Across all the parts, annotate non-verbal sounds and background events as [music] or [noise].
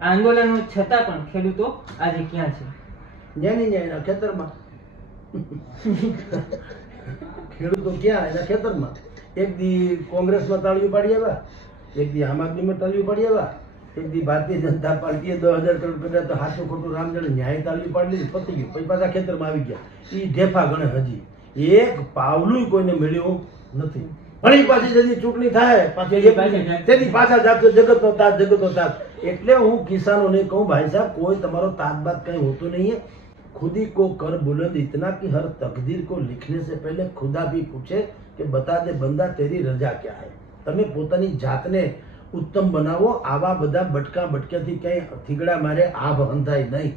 આંદોલનો છતાં પણ ખેડૂતો આજે ક્યાં છે? જેની એના ખેતરમાં. ખેડૂતો ક્યાં? એના ખેતરમાં. એક દી કોંગ્રેસમાં તાળીઓ પાડી આવ્યા એક દી આમ આદમીમાં તાળીઓ પાડી આવ્યા એક દી ભારતીય જનતા પાર્ટીએ દસ હજાર કરોડ રૂપિયા તો હાથું ખોટું રામજણ ન્યાય તાળીઓ પાડી લીધી પતી ગયું. પછી પાછા ખેતરમાં આવી ગયા. એ ઢેફા ગણે હજી. એક પાવલું કોઈને મળ્યું નથી. વળી પાછી જેથી ચૂંટણી થાય પાછી તેની પાછા જાગતો જગતનો તાત જગતનો તાજ એટલે હું કિસાનોને કહું, ભાઈ સાહેબ, કોઈ તમારો તાતબાત કંઈ હોતું નહીં है खुद ही को कर बुलंद इतना कि हर तकदीर को लिखने से पहले खुदा કે બતા દે બંદા તેરી રજા ક્યાં હે. તમે પોતાની જાતને ઉત્તમ બનાવો, આવા બધા બટકા બટક્યાથી ક્યાંય થીગડા મારે આ વહંધાય નહીં.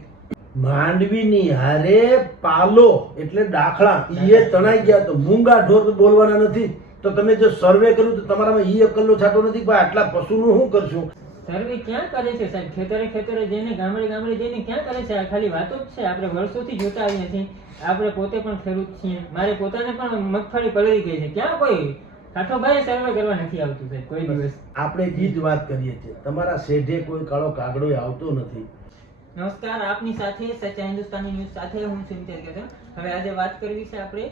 માંડવીની હારે પાલો એટલે દાખલા ઈએ તણાઈ ગયા તો મૂંગા ઢોર બોલવાના નથી. તો તમે જો સર્વે કર્યું તો તમારામાં ઈ અકલનો છાંટો નથી ભાઈ આટલા પશુનું શું કરશું? સર્વે ક્યાં કરે છે સાહેબ? ખેતરે ખેતરે જઈને ગામડે ગામડે જઈને ક્યાં કરે છે? આ ખાલી વાતો જ છે. આપણે વર્ષોથી જોતા આવીએ છીએ. આપણે પોતે પણ ખેડૂત છીએ. મારે પોતાને પણ મગફળી પલળી ગઈ છે. ક્યાં કોઈ કાઠોભાઈ સર્વે કરવા નથી આવતું સાહેબ કોઈ દિવસ. આપણે જ વાત કરીએ છીએ. તમારા શેઢે કોઈ કાળો કાગડો આવતો નથી. નમસ્કાર આપની સાથે સચ્ચા હિન્દુસ્તાની ન્યૂઝ સાથે હું ગઝલ હવે આજે વાત કરવી છે આપણે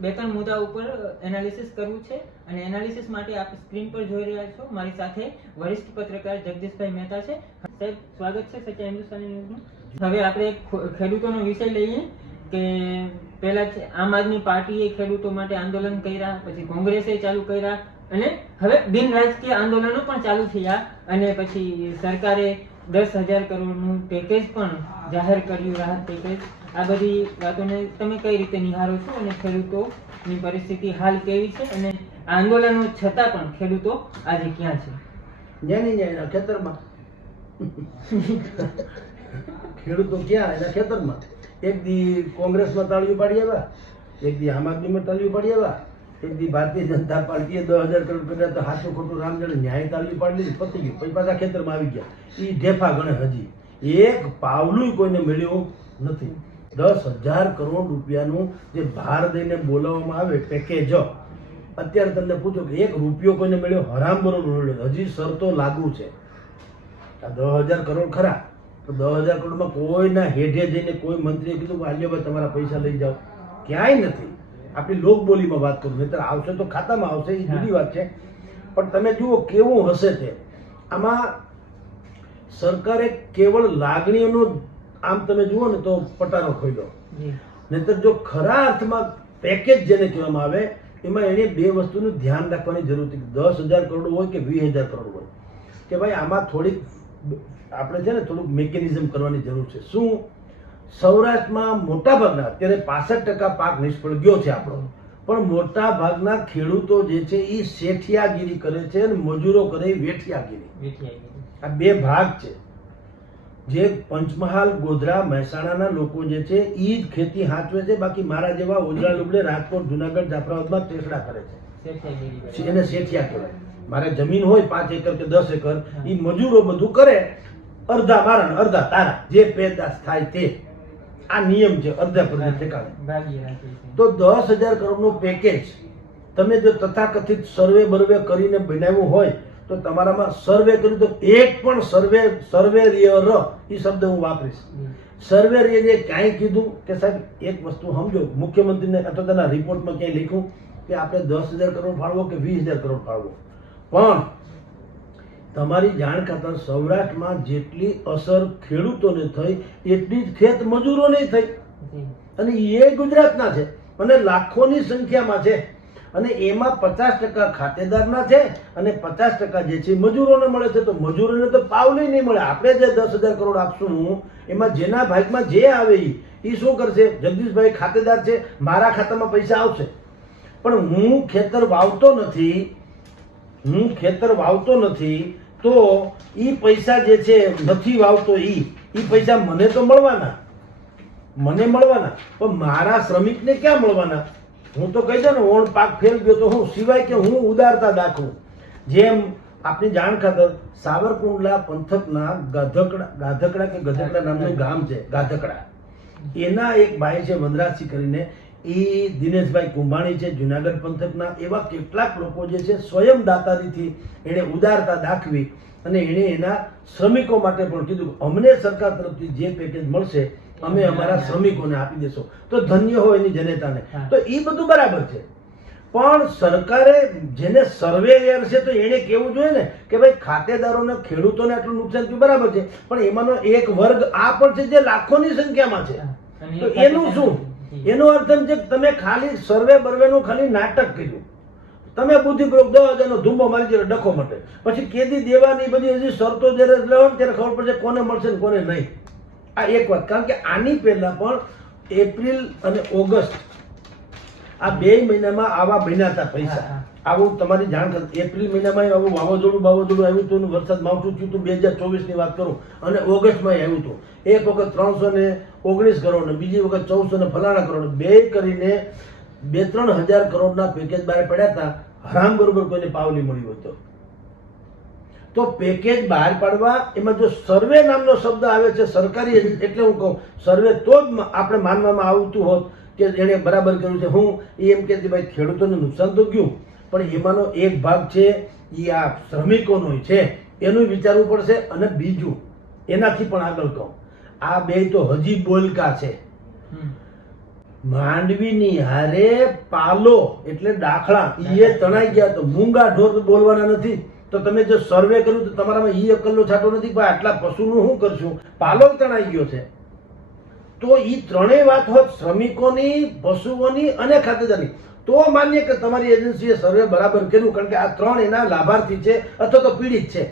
બે ત્રણ મુદ્દા ઉપર એનાલિસિસ કરવું છે અને એનાલિસિસ માટે આપ સ્ક્રીન પર જોઈ રહ્યા છો. મારી સાથે વરિષ્ઠ પત્રકાર જગદીશભાઈ મહેતા છે. સાહેબ, સ્વાગત છે સચ્ચા હિન્દુસ્તાની ન્યૂઝનું હવે આપણે ખેડૂતોનો વિષય લઈએ કે પહેલા આમ આદમી પાર્ટીએ ખેડૂતો માટે આંદોલન કર્યા, પછી કોંગ્રેસે ચાલુ કર્યા અને હવે બિન રાજકીય આંદોલનો પણ ચાલુ થયા અને પછી સરકારે દસ હજાર કરોડનું પેકેજ પણ જાહેર કર્યું, રાહત પેકેજ. આ બધી વાતોને તમે કઈ રીતે નિહાળો છો અને ખેડૂતોની પરિસ્થિતિ હાલ કેવી છે અને આંદોલનો છતાં પણ ખેડૂતો આજે ક્યાં છે? જેની જેના ખેતરમાં. ખેડૂતો ક્યાં? એના ખેતરમાં. એક દી કોંગ્રેસમાં તાળીઓ પાડી આવ્યા એક દી આમ આદમીમાં તાળીઓ પાડી આવ્યા એક દી ભારતીય જનતા પાર્ટીએ દસ હજાર કરોડ રૂપિયા તો હાથું ખોટું રામજણ ન્યાય તાળીઓ પાડી લીધી, પતી ગયું. પછી પાછા ખેતરમાં આવી ગયા. એ ઢેફા ગણે હજી. એક પાવલું કોઈને મળ્યું નથી. દસ હજાર કરોડ રૂપિયાનું જે ભાર દઈને બોલાવવામાં આવે પેકેજ અત્યારે તમને પૂછો કે એક રૂપિયો કોઈને મળ્યો? હરામ બરોબર મળ્યો હજી શરતો લાગુ છે. આ દસ હજાર કરોડ ખરા, તો દસ હજાર કરોડમાં કોઈના હેઠે જઈને કોઈ મંત્રીએ કીધું કે આલ્યો ભાઈ, તમારા પૈસા લઈ જાઓ. ક્યાંય નથી. આપણી લોકબોલીમાં વાત કરું, નહીતર આવશે તો ખાતામાં આવશે, એ જુદી વાત છે. પણ તમે જુઓ કેવું હશે તે. આમાં સરકારે કેવળ લાગણીઓનો આમ તમે જુઓ ને તો પટારો ખોલ્યો નહીતર જો ખરા અર્થમાં પેકેજ જેને કહેવામાં આવે એમાં એને બે વસ્તુનું ધ્યાન રાખવાની જરૂર છે દસ હજાર કરોડ હોય કે વીસ હજાર કરોડ હોય. કે ભાઈ આમાં થોડીક આપણે છે ને થોડુંક મેકેનિઝમ કરવાની જરૂર છે. શું? સૌરાષ્ટ્રમાં મોટાભાગના અત્યારે પાસઠ ટકા પાક નિષ્ફળ ગયો છે આપણો. પણ મોટા ભાગના ખેડૂતો જે છે એ શેઠિયાગીરી કરે છે અને મજૂરો કરે વેઠિયાગીરી. આ બે ભાગ છે. જે પંચમહાલ ગોધરા મહેસાણાના લોકો જે છે એ જ ખેતી હાંચવે છે. બાકી મારા જેવા ઓજરા લુગડે રાજકોટ જુનાગઢ જાફરાબાદમાં ટેસડા કરે છે. એને શેઠિયા કહેવાય. મારે જમીન હોય પાંચ એકર કે દસ એકર એ મજૂરો બધું કરે. અડધા મારણ અર્ધા અડધા તારા જે પેદાશ થાય તે. આ નિયમ છે અડધા પર ઠેકાણે. તો દસ હજાર કરોડનું પેકેજ તમે જો તથાકથિત સર્વે બર્વે કરીને બનાવ્યું હોય તો તમારામાં સર્વે કર્યું તો એક પણ સર્વે સર્વે ર એ શબ્દ હું વાપરીશ. સર્વેરિયરે ક્યાંય કીધું કે સાહેબ એક વસ્તુ સમજો મુખ્યમંત્રીને અથવા તેના રિપોર્ટમાં ક્યાંય લખ્યું કે આપણે દસ હજાર કરોડ ફાળવો કે વીસ હજાર કરોડ ફાળવો. પણ તમારી જાણ ખાતર સૌરાષ્ટ્રમાં જેટલી અસર ખેડૂતોને થઈ એટલી જ ખેત મજૂરોને થઈ. અને એ ગુજરાતના છે. અને લાખોની સંખ્યામાં છે. અને એમાં પચાસ ટકા ખાતેદારના છે અને પચાસ ટકા જે છે મજૂરોને મળે છે. તો મજૂરોને તો પાવલી નહીં મળે. આપણે જે દસ હજાર કરોડ આપશું, એમાં જેના ભાગમાં જે આવે એ શું કરશે? જગદીશભાઈ ખાતેદાર છે, મારા ખાતામાં પૈસા આવશે. પણ હું ખેતર વાવતો નથી, હું ખેતર વાવતો નથી, તો એ પૈસા જે છે નથી વાવતો એ એ પૈસા મને તો મળવાના. મને મળવાના. પણ મારા શ્રમિકને ક્યાં મળવાના? હું તો કહી દઉં ને, ઓણ પાક ફેલ ગયો તો હું સિવાય કે હું ઉદારતા દાખવું. જેમ આપની જાણ ખાતર સાવરકુંડલા પંથકના ગાધકડા ગાધકડા કે ગધકડા નામનું ગામ છે, ગાધકડા. એના એક ભાઈ છે, વનરાજસિંહ કરીને એ દિનેશભાઈ કુંભાણી છે, જુનાગઢ પંથકના, એવા કેટલાક લોકો જે છે સ્વયં દાતારીથી એણે ઉદારતા દાખવી અને એણે એના શ્રમિકો માટે પણ કીધું અમને સરકાર તરફથી જે પેકેજ મળશે અમે અમારા શ્રમિકોને આપી દેશો. તો ધન્ય હોય એની જનતાને. તો એ બધું બરાબર છે. પણ સરકારે જેને સર્વેયર છે તો એણે કેવું જોઈએ ને? કે ભાઈ ખાતેદારોને ખેડૂતોને આટલું નુકસાન થયું બરાબર છે. પણ એમાંનો એક વર્ગ આ પણ છે જે લાખોની સંખ્યામાં છે. તો એનું શું? એનો અર્થ એમ છે કે તમે ખાલી સર્વે બર્વેનું ખાલી નાટક કર્યું. તમે બુદ્ધિપૂર્વક દો હજારનો ધુંબો મારી દીધો ડખો માટે. પછી કેદી દેવાની બધી હજી શરતો જ્યારે લેવો ત્યારે ખબર પડશે કોને મળશે ને કોને નહીં. આ એક વાત કારણ કે આની પહેલા પણ એપ્રિલ અને ઓગસ્ટ આ બે મહિનામાં આવા બન્યા હતા પૈસા. આવું તમારી જાણ કર એપ્રિલ મહિનામાં આવું વાવાઝોડું વાવાઝોડું આવ્યું હતું વરસાદ માવઠું થયું હતું બે હજાર ચોવીસની વાત કરું અને ઓગસ્ટમાં આવ્યું હતું. એક વખત ત્રણસો ને ઓગણીસ કરોડ બીજી વખત ચૌદસો ને ફલાણા કરોડ બે કરીને બે ત્રણ હજાર કરોડના પેકેજ બહાર પડ્યા હતા. હરામ બરોબર કોઈને પાવલી મળ્યું હતો તો પેકેજ બહાર પાડવા એમાં જો સર્વે નામનો શબ્દ આવે છે સરકારી એટલે હું કહું સર્વે તો જ આપણે માનવામાં આવતું હોત કે એણે બરાબર કર્યું છે. હું એમ કે ભાઈ ખેડૂતોને નુકસાન તો ગયું પણ એમાંનો એક ભાગ છે એ આ શ્રમિકોનો છે. એનું વિચારવું પડશે અને બીજું એનાથી પણ આગળ કહું. આ બે તો હજી બોલકા છે. માંડવીની હારે પાલો એટલે દાખલા એ તણાઈ ગયા તો મૂંગા ઢોર બોલવાના નથી. તો તમે જો સર્વે કર્યું તો તમારામાં એ અકલનો છાંટો નથી ભાઈ આટલા પશુનું શું કરશું? પાલો તણાઈ ગયો છે. તો એ ત્રણેય વાત હોત શ્રમિકોની, પશુઓની અને ખાતેદારની. તો માન્ય કે તમારી એજન્સીએ સર્વે બરાબર કર્યું, કારણ કે આ ત્રણ એના લાભાર્થી છે અથવા તો પીડિત છે.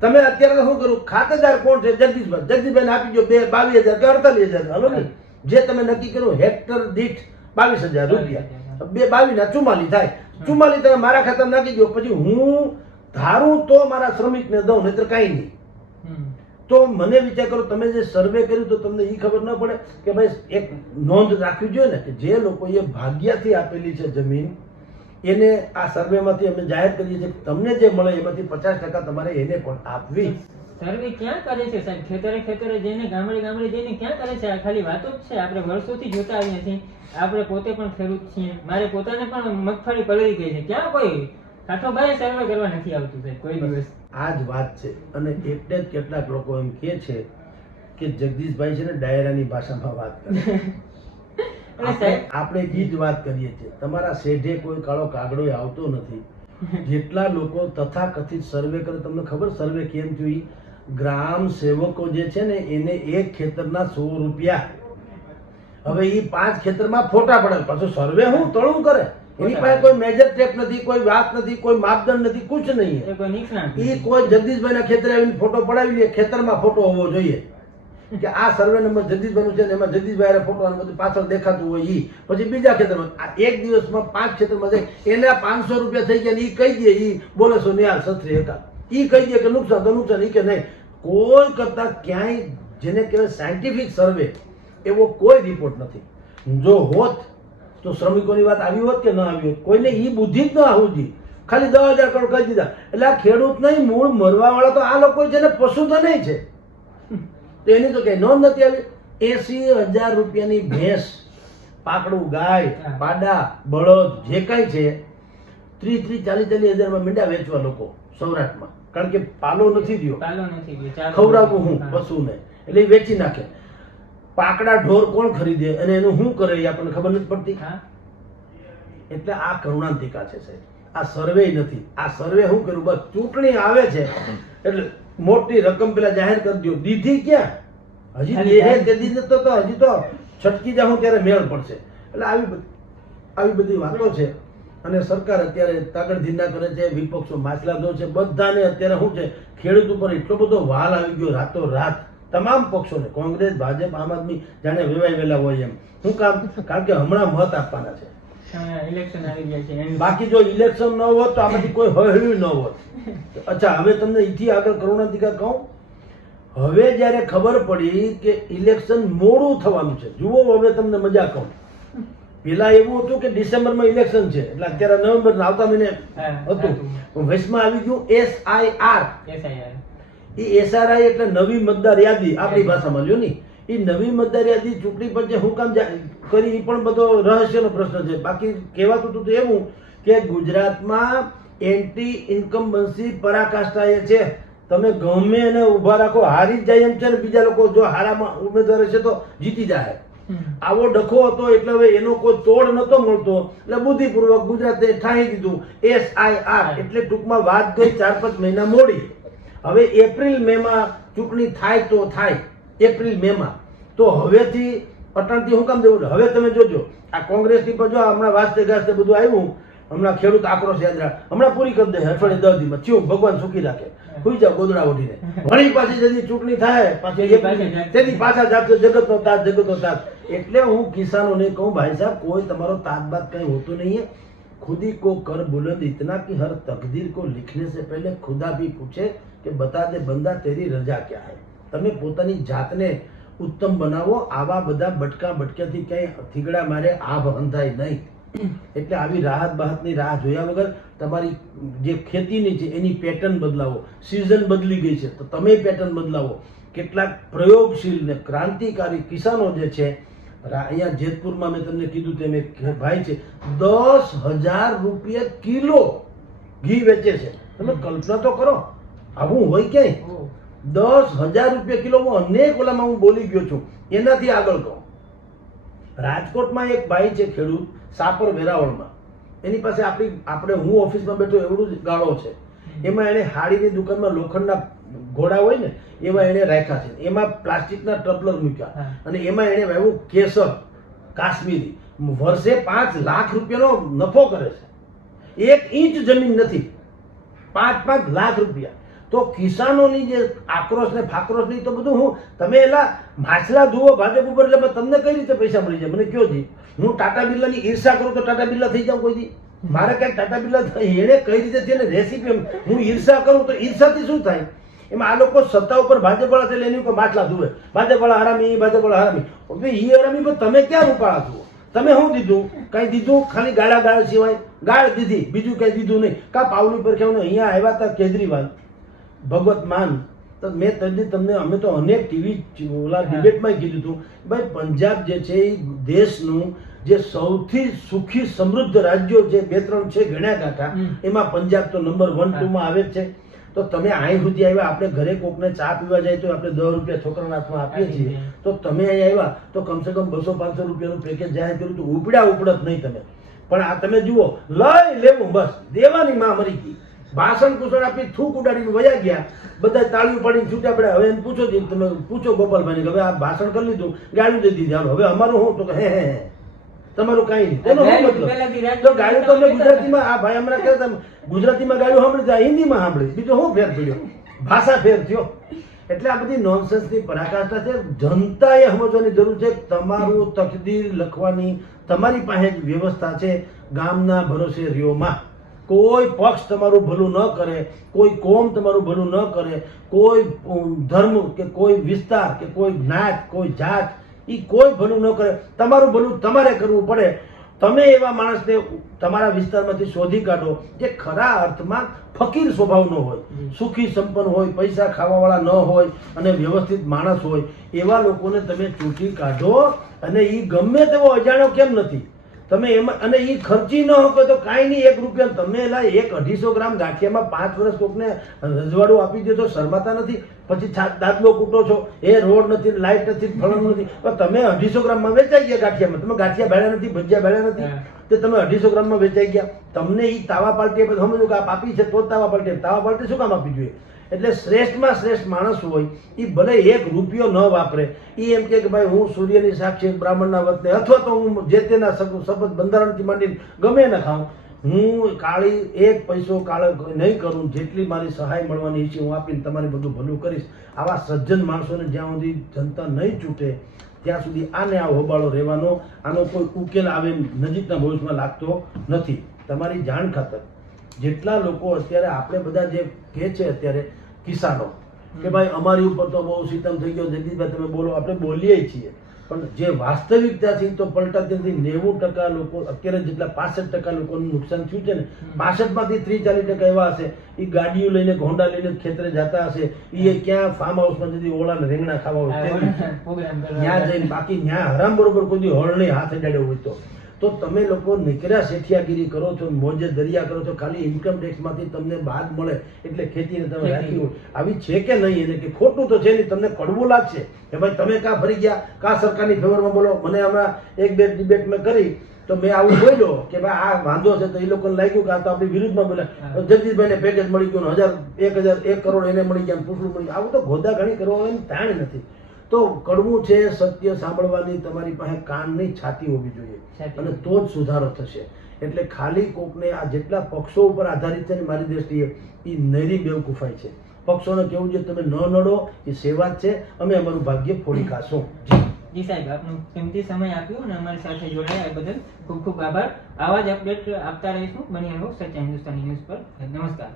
તમે અત્યારે શું કરું ખાતેદાર કોણ છે? જગદીશભાઈ. જગદીશભાઈને આપી દો બે બાવીસ હજાર કે અડતાલીસ હજાર. હલો ને. જે તમે નક્કી કર્યું, હેક્ટર દીઠ બાવીસ હજાર રૂપિયા. બે બાવીસ ના ચુમ્માલી થાય. ચુમ્માલી તમે મારા ખાતામાં નાખી દો. પછી હું ધારું તો મારા શ્રમિકને દઉં નહીતર કાંઈ નહીં. તો મને વિચાર કરો તમે જે સર્વે કર્યું તો તમને એ ખબર ન પડે કે ભાઈ એક નોંધ રાખવી જોઈએ ને કે જે લોકોએ ભાગ્યાથી આપેલી છે જમીન એને આ સર્વેમાંથી અમે જાહેર કરીએ છીએ તમને જે મળે એમાંથી પચાસ ટકા તમારે એને પણ આપવી. સર્વે ક્યાં કરે છે સાહેબ? ખેતરે ખેતરે જઈને ગામડે ગામડે જઈને ક્યાં કરે છે? આ ખાલી વાતો જ છે. આપણે વર્ષોથી જોતા આવીએ છીએ. આપણે પોતે પણ ખેડૂત છીએ. મારે પોતાને પણ મગફળી પલળી ગઈ છે. ક્યાં કોઈ કાઠો ભાઈ સર્વે કરવા નથી આવતું સાહેબ કોઈ દિવસ. આ જ વાત છે. અને એટલે જ કેટલાક લોકો એમ કહે છે કે જગદીશભાઈ છે ને ડાયરાની ભાષામાં વાત કરે [laughs] આપણે સાહેબ આપણે એ જ વાત કરીએ છીએ. તમારા શેઢે કોઈ કાળો કાગડો આવતો નથી. [laughs] જેટલા લોકો તથા કથિત સર્વે કરે તમને ખબર સર્વે કેમ જોઈ ગ્રામ સેવકો જે છે ને એને એક ખેતરના સો રૂપિયા. હવે એ પાંચ ખેતરમાં ફોટા પડે પાછું સર્વે હું તળું કરે? એની પાસે કોઈ મેજર ટેપ નથી કોઈ વાત નથી કોઈ માપદંડ નથી કુછ નહીં. એ કોઈ એ જગદીશભાઈના ખેતરે આવીને ફોટો પડાવી લે ખેતરમાં ફોટો હોવો જોઈએ. કે આ સર્વે નંબર જગદીશભાઈનું છે ને એમાં જગદીશભાઈ ફોટો અને બધું પાછળ દેખાતું હોય એ પછી બીજા ખેતરમાં આ એક દિવસમાં પાંચ ખેતરમાં જાય એના પાંચસો રૂપિયા થઈ ગયા ને ઈ કહી દે એ બોલે છો નિહાલ સત્રી હતા. એ કહી દે કે નુકસાન તો નુકસાન એ કે નહીં. કોઈ કરતા ક્યાંય જેને કહેવાય સાયન્ટિફિક સર્વે એવો કોઈ રિપોર્ટ નથી. જો હોત તો શ્રમિકોની વાત આવી હોત કે ન આવી હોત? કોઈને એ બુદ્ધિ જ ન જોઈએ. ખાલી દસ હજાર કરોડ કરી દીધા. એટલે આ ખેડૂત નહીં મૂળ મરવાવાળા તો આ લોકો છે ને પશુધન છે. તો એની તો કઈ નોંધ નથી આવી. એસી હજાર રૂપિયાની ભેંસ પાકડું ગાય. પાડા બળદ જે કાંઈ છે ત્રીસ ત્રીસ ચાલીસ ચાલીસ હજારમાં મીંડા વેચવા લોકો સૌરાષ્ટ્રમાં. કારણ કે પાલો નથી દ્યો પાલો નથી હું હા. પશુને. એટલે વેચી નાખે. પાકડા ઢોર કોણ ખરીદે અને એનું શું કરે એ આપણને ખબર નથી પડતી? એટલે આ કરુણાંતિકા છે સાહેબ. આ સર્વે નથી. આ સર્વે શું કર્યું બસ ચૂંટણી આવે છે. એટલે મોટી રકમ પેલા જાહેર કરી દો દીધી ક્યાં? હજી. તે દીધી તો તો હજી તો છટકી જાઉં ત્યારે મેળ પડશે. એટલે આવી બધી આવી બધી વાતો છે. અને સરકાર અત્યારે તાકડ ધીંડા કરે છે વિપક્ષો માછલા દો છે બધાને અત્યારે શું છે? ખેડૂત ઉપર એટલો બધો વાલ આવી ગયો રાતો રાત તમામ પક્ષોને કોંગ્રેસ ભાજપ આમ આદમી જાણે વેવાય વેલા હોય એમ. શું કામ? કારણ કે હમણાં મત આપવાના છે. ઇલેક્શન આવી ગયા છે. બાકી જો ઇલેક્શન ન હોત તો આમાંથી કોઈ હળ્યું ન હોત. અચ્છા હવે તમને અહીંથી આગળ કરુણાધિકા કહું. હવે જ્યારે ખબર પડી કે ઇલેક્શન મોડું થવાનું છે જુઓ હવે તમને મજા કહું. પેલા એવું હતું કે ડિસેમ્બરમાં ઇલેક્શન છે એટલે અત્યારે નવેમ્બર આવતા મહિને હા, હતું. હતું. આવી ગયું એસઆઈઆર SIR. એ એસઆરઆઈ એટલે નવી મતદાર યાદી આપણી ભાષામાં લ્યો ને એ નવી મતદાર યાદી ચૂંટણી પંચે હું કામ જા- કરી એ પણ બધો રહસ્યનો પ્રશ્ન છે. બાકી કહેવાતું હતું તો એવું કે ગુજરાતમાં એન્ટી ઇન્કમ્બન્સી પરાકાષ્ઠાએ છે. તમે ગમે એને ઊભા રાખો હારી જ જાય એમ છે ને બીજા લોકો જો હારામાં ઉમેદવાર છે તો જીતી જાય. આવો ડખો હતો એટલે હવે એનો કોઈ તોડ નતો મળતો. એટલે બુદ્ધિપૂર્વક ગુજરાતે ઠાહી દીધું. એસ આઈ આર એટલે ટૂંકમાં વાત ગઈ ચાર પાંચ મહિના મોડી. હવે એપ્રિલ મેમાં ચૂંટણી થાય તો થાય એપ્રિલ મે મેમાં. તો હવેથી પટણથી હું કામ દેવું હવે તમે જોજો આ કોંગ્રેસની પણ જો હમણાં વાસ્તે ગાસ્તે બધું આવ્યું હમણાં ખેડૂત આક્રોશ યાદ હમણાં પૂરી કરી દે અઠવાડિયે દસ દિવસ ચીવું ભગવાન સુખી રાખે. સુઈ જાવ ગોદડા ઉઠીને વળી પાછી જેથી ચૂંટણી થાય પાછી તેથી પાછા જાગતો જગતનો તાત જગતનો તાત. એટલે હું કિસાનોને કહું ભાઈ સાહેબ કોઈ તમારો તાત બાત કઈ હોતું નહીં. खुदी को कर बुलंद इतना कि हर तकदीर को लिखने से पहले खुदा भी पूछे कि बता दे બંદા તેરી રજા ક્યાં હે તમે પોતાની જાતને ઉત્તમ બનાવો આવા બધા બટકા બટક્યાથી ક્યાંય થીગડા મારે આભ અંધાય નહીં એટલે આવી રાહત બહાતની રાહ જોયા વગર તમારી જે ખેતીની છે એની પેટર્ન બદલાવો સિઝન બદલી ગઈ છે તો તમે પેટર્ન બદલાવો કેટલાક પ્રયોગશીલ ને ક્રાંતિકારી કિસાનો જે છે રા- અહીંયા જેતપુરમાં મેં તમને કીધું તેમ એક ભાઈ છે દસ હજાર રૂપિયા કિલો ઘી વેચે છે. તમે કલ્પના તો કરો આવું હોય ક્યાંય? દસ હજાર રૂપિયા કિલો હું અનેક ઓલામાં હું બોલી ગયો છું. એનાથી આગળ કહું. રાજકોટમાં એક ભાઈ છે ખેડૂત સાપર વેરાવળમાં. એની પાસે આપણી આપણે હું ઓફિસમાં બેઠો એવડું જ ગાળો છે. એમાં એણે હાડીની દુકાનમાં લોખંડના ઘોડા હોય ને એમાં એણે રાખ્યા છે. એમાં પ્લાસ્ટિકના ટપલર મૂક્યા. અને એમાં એણે વાવ્યું કેસર કાશ્મીરી. વર્ષે પાંચ લાખ રૂપિયાનો નફો કરે છે. એક ઇંચ જમીન નથી. પાંચ પાંચ લાખ રૂપિયા. તો કિસાનોની જે આક્રોશ ને ફાક્રોશ નહીં તો બધું હું તમે એલા માછલા ધુઓ ભાજપ ઉપર એટલે મને તમને કઈ રીતે પૈસા મળી જાય? મને કયો જી હું ટાટા બિરલાની ઈર્ષા કરું તો ટાટા બિરલા થઈ જાઉં કોઈ દી? મારે ક્યાંક ટાટા બિરલા થાય એણે કઈ રીતે છે ને રેસીપી હું ઈર્ષા કરું તો ઈર્ષાથી શું થાય? એમાં આ લોકો સત્તા ઉપર ભાજપવાળા છે એની ઉપર માટલા ધુવે ભાજપવાળા હરામી ભાજપ વાળા હરામી એ હરામી પર તમે ક્યાં રૂપાળા છો? તમે શું દીધું? કઈ દીધું? ખાલી ગાળા ગાળ સિવાય ગાળ દીધી. બીજું કઈ દીધું નહીં. કા પાવલી પર કેવું અહીંયા આવ્યા હતા કેજરીવાલ. ભગવત માન. તો મેં તદી તમને અમે તો અનેક ટીવી ઓલા ડિબેટમાં કીધું હતું ભાઈ પંજાબ જે છે એ દેશનું જે સૌથી સુખી સમૃદ્ધ રાજ્યો જે બે ત્રણ છે ગણ્યા કાકા એમાં પંજાબ તો નંબર વન ટુમાં આવે જ છે. તો તમે અહીં સુધી આવ્યા આપણે ઘરે કોકને ચા પીવા જાય તો આપણે દસ રૂપિયા છોકરાના હાથમાં આપીએ છીએ. તો તમે અહીં આવ્યા તો કમસે કમ બસો પાંચસો રૂપિયાનું પેકેજ જાહેર કર્યું તો ઉપડ્યા ઉપડત નહીં તમે. પણ આ તમે જુઓ લઈ લેવું બસ. દેવાની માં મરી ગઈ. ભાષણ કુશળ આપી થૂક ઉડાડીને વયા ગયા. બધા તાળીઓ પાડીને છૂટ્યા પડ્યા. હવે પૂછો તમે પૂછો ગોપાલભાઈને હવે આ ભાષણ કરી લીધું ગાડી દઈ દીધી. હવે અમારું હું? તો કે હે હે હે. તમારું કઈ નહીં. તેનો શું મતલબ? તો ગાળું તો ગુજરાતીમાં આ ભાઈ હમણાં કહેતા ગુજરાતીમાં ગાળું સાંભળી તો હિન્દીમાં સાંભળી બીજો શું ફેર થયો? ભાષા ફેર થયો. એટલે આ બધી નોનસેન્સની પરાકાષ્ઠા છે. જનતાએ સમજવાની જરૂર છે તમારું તકદીર લખવાની તમારી પાસે જ વ્યવસ્થા છે ગામના ભરોસે રહ્યોમાં કોઈ પક્ષ તમારું ભલું ન કરે કોઈ કોમ તમારું ભલું ન કરે કોઈ ધર્મ કે કોઈ વિસ્તાર કે કોઈ જ્ઞાત કોઈ જાત એ કોઈ ભલું ન કરે. તમારું ભલું તમારે કરવું પડે. તમે એવા માણસને તમારા વિસ્તારમાંથી શોધી કાઢો જે ખરા અર્થમાં ફકીર સ્વભાવનો હોય. સુખી સંપન્ન હોય પૈસા ખાવાવાળા ન હોય અને વ્યવસ્થિત માણસ હોય એવા લોકોને તમે ચૂંટી કાઢો અને એ ગમે તેવો અજાણ્યો કેમ નથી? તમે એમાં અને એ ખર્ચી ન હોય તો કાંઈ નહીં એક રૂપિયા તમે એલા એક અઢીસો ગ્રામ ગાંઠિયામાં પાંચ વર્ષ કોકને રજવાડું આપી દો તો શરમાતા નથી. પછી દાદલો કૂટો છો એ રોડ નથી લાઇટ નથી ફળમ નથી. પણ તમે અઢીસો ગ્રામમાં વેચાઈ ગયા ગાંઠિયામાં. તમે ગાંઠિયા ભેળ્યા નથી ભજીયા ભેળ્યા નથી. તો તે તમે અઢીસો ગ્રામમાં વેચાઈ ગયા. તમને એ તાવા પાલટી સમજો કે આ પાપી છે તો જ તાવા પાલટી તાવા પાલટી શું કામ આપી જોઈએ? એટલે શ્રેષ્ઠમાં શ્રેષ્ઠ માણસ હોય એ ભલે એક રૂપિયો ન વાપરે એ એમ કે ભાઈ હું સૂર્યની સાક્ષી બ્રાહ્મણના વતને, અથવા તો હું જે તેના શપ- શપથ બંધારણથી માંડીને ગમે ન ખાઉં, હું કાળી, એક પૈસો કાળો નહીં કરું, જેટલી મારી સહાય મળવાની છે હું આપીને તમારે બધું ભલું કરીશ. આવા સજ્જન માણસોને જ્યાં સુધી જનતા નહીં છૂટે ત્યાં સુધી આને આ હોબાળો રહેવાનો, આનો કોઈ ઉકેલ આવે નજીકના ભવિષ્યમાં લાગતો નથી. તમારી જાણ ખાતર. જેટલા લોકો અત્યારે, આપણે બધા જે કહે છે અત્યારે કિસાનો. કે ભાઈ અમારી ઉપર તો બહુ સિતમ થઈ ગયો જગદીશભાઈ તમે બોલો આપણે બોલીએ છીએ. પણ જે વાસ્તવિકતા છે તો પલટા નથી નેવું ટકા લોકો અત્યારે જેટલા પાસઠ ટકા લોકોનું નુકસાન થયું છે ને પાસઠમાંથી ત્રીસ ચાલીસ ટકા એવા હશે. એ ગાડીઓ લઈને ઘોંડા લઈને ખેતરે જતા હશે. એ ક્યાં ફાર્મ હાઉસમાં જતી ઓળા ને રીંગણા ખાવા હોય [laughs] ત્યાં જઈને બાકી ત્યાં હરામ બરોબર કોઈ હળ નહીં હાથ અડાડ્યો હોય તો. તો તમે લોકો નીકળ્યા શેઠિયાગીરી કરો છો મોજે દરિયા કરો છો ખાલી ઇન્કમ ટેક્સમાંથી તમને બાદ મળે એટલે ખેતીને તમે. રાખી હોય આવી છે કે નહીં એને કે ખોટું તો છે નહીં તમને કડવું લાગશે કે ભાઈ તમે કાં ફરી ગયા કાં સરકારની ફેવરમાં બોલો મને હમણાં એક બે ડિબેટ મેં કરી તો મેં આવું બોલ્યો કે ભાઈ આ વાંધો છે તો એ લોકોને લાગ્યું કે આ તો આપણી વિરુદ્ધમાં બોલ્યા હા. જગદીશભાઈને પેકેજ મળી ગયું હજાર એક હજાર એક કરોડ એને મળી ગયા પૂછવું મળી આવું તો ગોદા ઘણી કરવાનું તાણ નથી તો કડવું છે સત્ય સાંભળવાની તમારી પાસે કાનની છાતી હોવી જોઈએ. અને તો જ સુધારો થશે. એટલે ખાલી કોકને આ જેટલા પક્ષો ઉપર આધારિત છે ને મારી દ્રષ્ટિએ એ નૈરી બેવકૂફાઈ છે. પક્ષોને કેવું છે તમે ન નડો એ સેવા જ છે. અમે અમારું ભાગ્ય ફોડી કાઢશું. જી. સાહેબ આપનો કિંમતી સમય આપ્યો અને અમારી સાથે જોડાયા બદલ ખૂબ ખૂબ આભાર. આવા જ અપડેટ આપતા રહીશું બની રહો સચ્ચા હિન્દુસ્તાની ન્યૂઝ પર. નમસ્કાર.